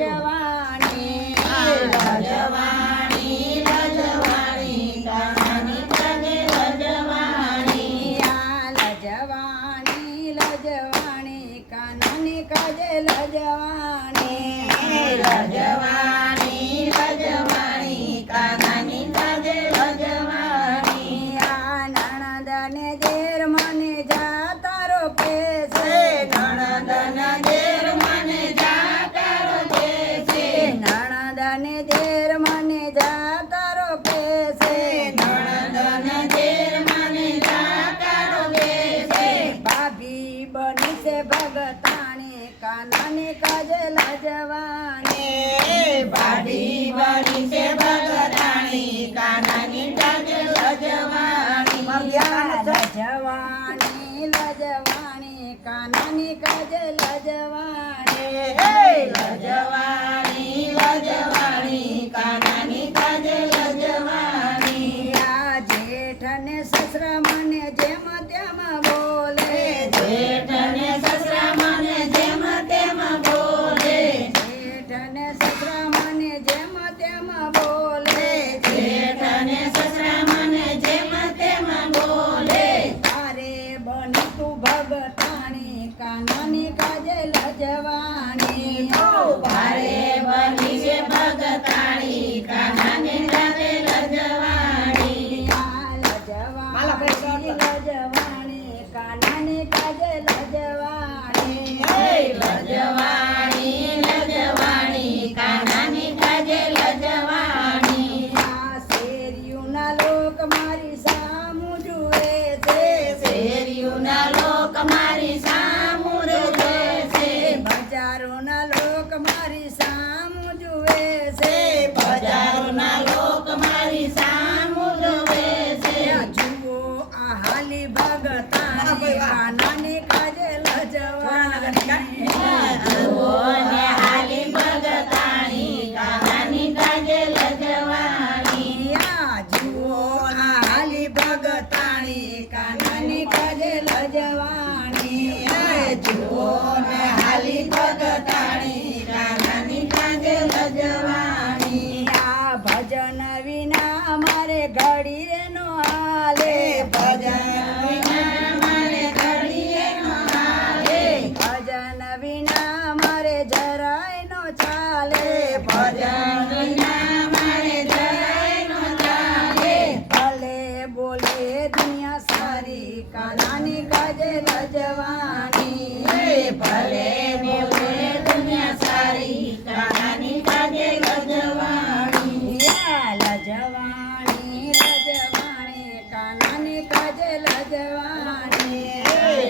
લજવાણી લજવાણી લજવાણી કાનાની કાજે લજવાણી આ લજવાણી લજવાણી કાનાની કાજે લજવાણી લજવાણી લજવાણી કાનાની કાજે લજવાણી આ નણંદને દેર મને જાતા રોકે છે નણંદના દેર મને જાતા રોકે છે નણંદને દેર મને જાતા રોકે છે નણંદના દેર મને જાતા રોકે છે ભાભી બની છે ભગતાણી કાનાની કાજે લજવાણી ભાભી બની છે ભગતાણી કાનાની કાજે લજવાણી લજવાણી લજવાણી કાનાની કાજે લજવાણી લજવાણી લજવાણી કાનાની કાજે લજવાણી આ જેઠને સસરા મને જેમ તેમ બોલે જેઠને સસરા મને જેમ તેમ બોલે જેઠને સસરા મને જેમ તેમ બોલે જેઠને સસરા મને જેમ તેમ બોલે તારે બની તું ભગતાણી કાનાની કાજે લજવાણી ભારે બની છે ભગતાણી કાનાની કાજે લજવાણી આ લજવાણી લજવાણી કાનાની કાજે લજવાણી લજવાણી લજવાણી કાનાની કાજે લજવાણી આ શેરીઓના લોક મારી સામું જુએ છે શેરીઓના લોક મારી સામું જોવે છે બજારોના લોક મારી સામું જુએ છે બજારોના લોક મારી સામું જોવે છે જુઓ આ હાલી ભગતાણી કાનાની કાજે લજવાણી જુઓ ને હાલી ભગતાણી કાનાની કાજે લજવાણી આ જુઓ આ હાલી ભગતાણી કાનાની કાજે લજવાણી જુઓ ને હાલી ભગતાણી કાનાની કાજે લજવાણી આ ભજન વિના મારે ઘડી રે નો હાલે ભજન વિના મારે ઘડીએ નો હાલે ભજન વિના મારે જરાય નો ચાલે ભજન વિના મારે જરાય નો ચાલે ભલે બોલે દુનિયા સારી કાનાની કાજે લજવાણી ભલે બોલે દુનિયા સારી કાનાની કાજે લજવાણી લજવાણી લજવાણી કાનાની કાજે લજવાણી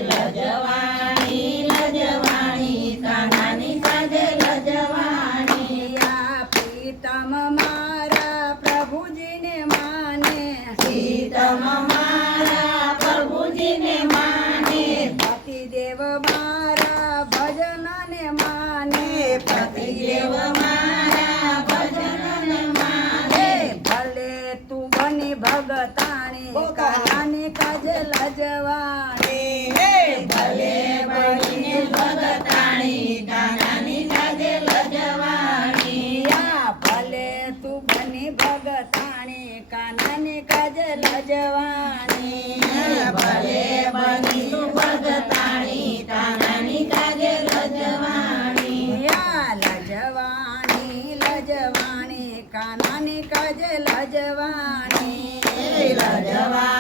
લજવાણી લજવાણી કાનાની કાજે લજવાણી આ પ્રીતમ મારા પ્રભુજીને માને સીતમ મારા પ્રભુજીને માને પતિદેવ મારા ભજનને માને પતિદેવ મારા ભજનને માને ભલે તું બની ભગતાણી કાનાની કાજે લજવાણી ભલે બનીને ભગતાણી કાનાની કાજે લજવાણી આ ભલે તું બની ભગતાણી કાનાની કાજે લજવાણી ભલે બની ભગતાણી કાનાની કાજે લજવાણી લજવાણી લજવાણી કાનાની કાજે લજવાણી લજવાણી